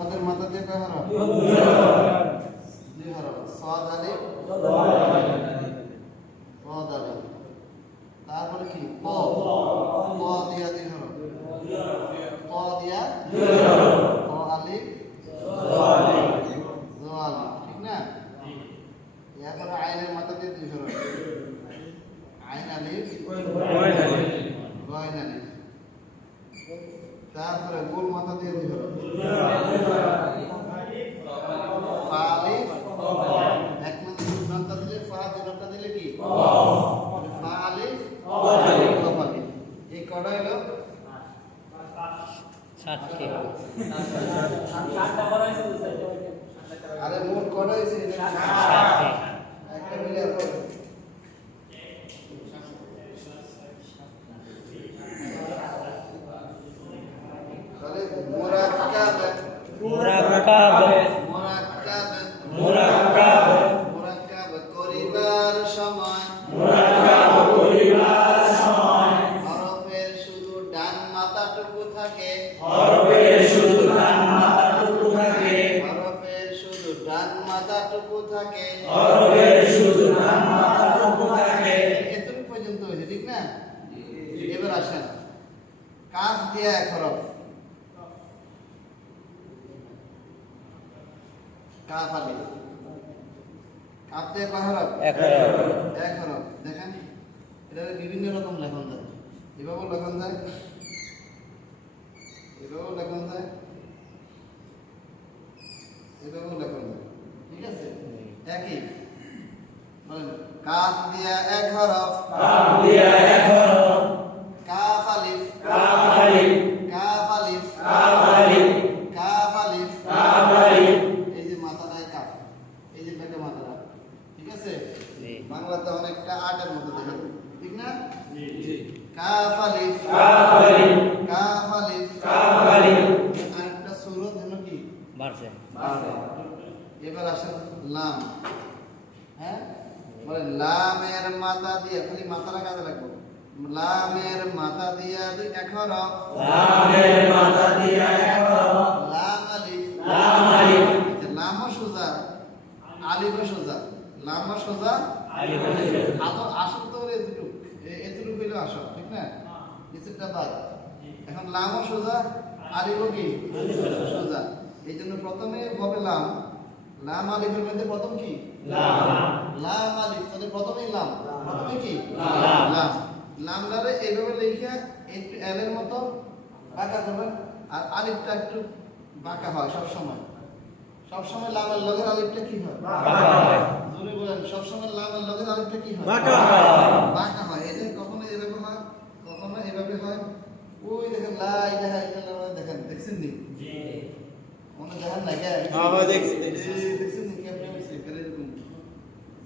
আমাদের মাথা দিয়ে কয় হরফ? দুই হরফ। সাদ আলিফ সাদ আলিফ। তারপরে কি? ত। ত দিয়া দুই হরফ। ত দিয়া ত আলিফ জ আলিফ। ঠিক না? এরপরে আইনের মাথা দিয়ে দুই হরফ। আইন আলিফ গয়ন আলিফ। তারপরে গোল মাথা দিয়ে দুই হরফ। ফা আলিফ এক নম্বর দিলে ফা, দুই নম্বর দিলে কি? ফা আলিফ কফ আলিফ। এই কয়টা হলো? সাতটি। আরে মোট কয়টা হয়েছে? সাতটি। একটা মিলে আছে। তাহলে মুরাক্কাব মুরাক্কাব করিবার সময় হরফের শুধু ডান মাথাটুকু থাকে। হরফের শুধু ডান মাথাটুকু থাকে। এতটুকু পর্যন্ত হয়েছে, ঠিক না? এবার আসেন কাফ দিয়ে এক হরফ। কাফ আলিফ। কাফ দিয়ে কয় হরফ? এক হরফ। এক হরফ। দেখেন এটা বিভিন্ন রকম লেখন যায়। এভাবেও লেখন যায়, এভাবেও লেখন যায়, এভাবেও লেখন যায়। ঠিক আছে? একই বলেন কাফ দিয়া এক হরফ। কাফ আলিফ কাফ আলিফ। এই যে মাথাটায় কাফ, এই যে পেটে মাথাটা। ঠিক আছে? বাংলাতে অনেকটা আটের মতো দেখেন, ঠিক না? কাফ আলিফ। আরেকটা সূরত হলো কি? বাড়ছে। এবার আসেন লাম। হ্যাঁ বলেন লামের মাথা দিয়ে, খালি মাথাটা কাজে রাখবো। লামের মাথা দিয়া দুই এক হরফ। লাম আলিফ। লামও সোজা, আলিফও সোজা। লামও সোজা, আসল তো এতটুকু হইলো আসল, ঠিক না? নিচেরটা বাদ। এখন লামও সোজা, আলিফও কি সোজা। এই জন্য প্রথমে হবে লাম। লাম আলিফের মধ্যে প্রথম কি? লাম আলিফ। তাহলে প্রথমেই লাম, প্রথমে কি? লাম। লামটারে এইভাবে লিখে একটু এল এর মতো বাঁকা করবেন। আর আলিফটা একটু বাঁকা হয় সবসময়। সবসময় লামের লগের আলিফটা কি হয়? জোরে বলেন, সবসময় লামের লগের আলিফটা কি হয়? বাঁকা হয়। এই যে কখনো এভাবে হয়, কখনো এভাবে হয়। ওই দেখেন লা ইলাহা ইল্লাল্লাহ, দেখেন দেখছেন নি? মনে দেখেন না কে? দেখছেন নি কেমনে হইছে? এরকম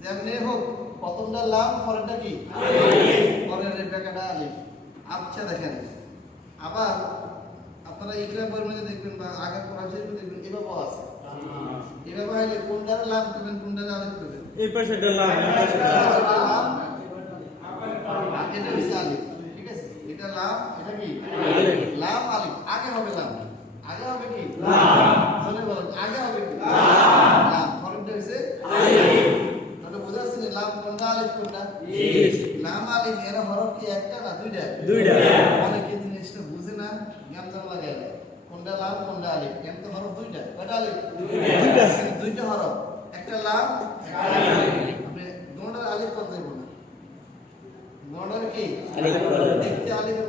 যেমনি হোক, প্রথমটা লাম, পরেরটা কি? পরের রেখাটা আলিফ। আচ্ছা দেখেন, আবার আপনারা ইকরা বইয়ের মধ্যে দেখবেন বা আগের পড়া শেষ দেখবেন এভাবে আছে। এভাবে হইলে কোনটা লাম করবেন, কোনটা আলিফ করবেন? এই পাশেটা লাম, লাম, আর এটা হচ্ছে আলিফ। ঠিক আছে? এটা লাম, এটা কি? লাম আলিফ। আগে হবে লাম, আগে হবে কি? চলে বলেন আগে হবে কি? লাম। পরেরটা হচ্ছে আলিফ। তাহলে বোঝা যাচ্ছে না লাম কোনটা, আলিফ কোনটা? লাম আলিফ এর হরফ কি একটা না দুইটা? অনেকে জিনিসটা বুঝে না, জ্ঞান জানা লাগে। কোনটা লাম কোনটা আলিফ? এম তো হরফ দুইটা। কয়টা আলিফ? দুইটা হরফ, একটা লাম একটা আলিফ। আপনি দুটোর আলিফ করতে দেব না, দুটোর কি? দেখতে আলিফের